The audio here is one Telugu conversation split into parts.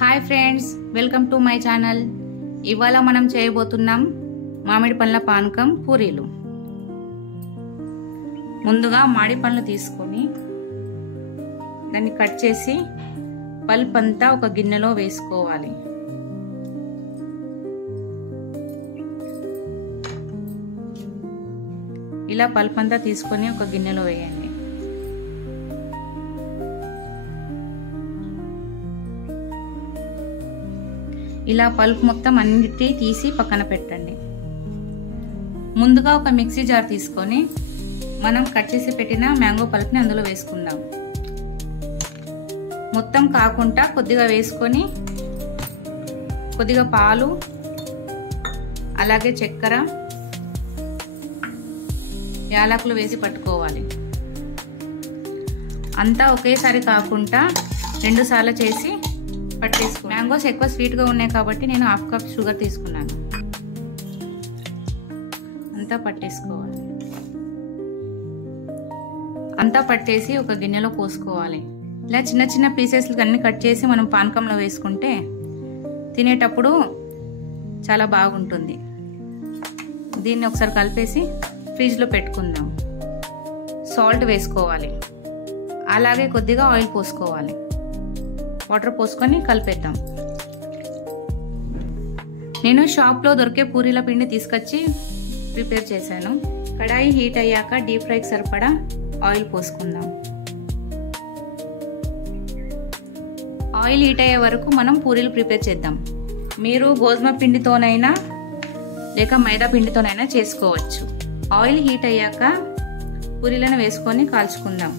Hi friends, welcome to my channel. ఇవాళ మనం చేయబోతున్నాం మామిడి పండ్ల పానకం పూరీలు. ముందుగా మామిడి పండ్లు తీసుకొని దాన్ని కట్ చేసి పల్ప్ అంతా ఒక గిన్నెలో వేసుకోవాలి. ఇలా పల్ప్ అంతా తీసుకొని ఒక గిన్నెలో వేయండి. ఇలా పల్ప్ మొత్తం అన్నిటి తీసి పక్కన పెట్టండి. ముందుగా ఒక మిక్సీ జార్ తీసుకొని మనం కట్ చేసి పెట్టిన మ్యాంగో పల్ప్ని అందులో వేసుకుందాం. మొత్తం కాకుండా కొద్దిగా వేసుకొని కొద్దిగా పాలు, అలాగే చక్కెర, యాలకులు వేసి పట్టుకోవాలి. అంతా ఒకేసారి కాకుండా 2 సార్లు చేసి పట్టేసుకో. మ్యాంగోస్ ఎక్కువ స్వీట్గా ఉన్నాయి కాబట్టి నేను 1/2 కప్ షుగర్ తీసుకున్నాను. అంతా పట్టేసుకోవాలి. అంతా పట్టేసి ఒక గిన్నెలో పోసుకోవాలి. ఇలా చిన్న చిన్న పీసెస్లు అన్ని కట్ చేసి మనం పానకంలో వేసుకుంటే తినేటప్పుడు చాలా బాగుంటుంది. దీన్ని ఒకసారి కలిపేసి ఫ్రిడ్జ్లో పెట్టుకుందాం. సాల్ట్ వేసుకోవాలి, అలాగే కొద్దిగా ఆయిల్ పోసుకోవాలి. వాటర్ పోసుకొని కలిపేద్దాం. నేను షాప్లో దొరికే పూరీల పిండి తీసుకొచ్చి ప్రిపేర్ చేశాను. కడాయి హీట్ అయ్యాక డీప్ ఫ్రైకి సరిపడా ఆయిల్ పోసుకుందాం. ఆయిల్ హీట్ అయ్యే వరకు మనం పూరీలు ప్రిపేర్ చేద్దాం. మీరు గోధుమ పిండితోనైనా లేక మైదా పిండితోనైనా చేసుకోవచ్చు. ఆయిల్ హీట్ అయ్యాక పూరీలను వేసుకొని కాల్చుకుందాం.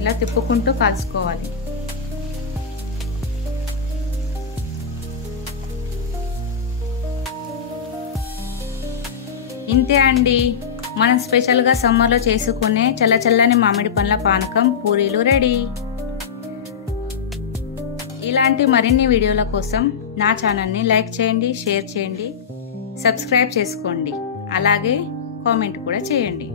ఇలా తిప్పుకుంటూ కాల్చుకోవాలి. ఇంతే అండి, మనం స్పెషల్గా సమ్మర్లో చేసుకునే చల్లచల్లని మామిడి పండ్ల పానకం పూరీలు రెడీ. ఇలాంటి మరిన్ని వీడియోల కోసం నా ఛానల్ని లైక్ చేయండి, షేర్ చేయండి, సబ్స్క్రైబ్ చేసుకోండి, అలాగే కామెంట్ కూడా చేయండి.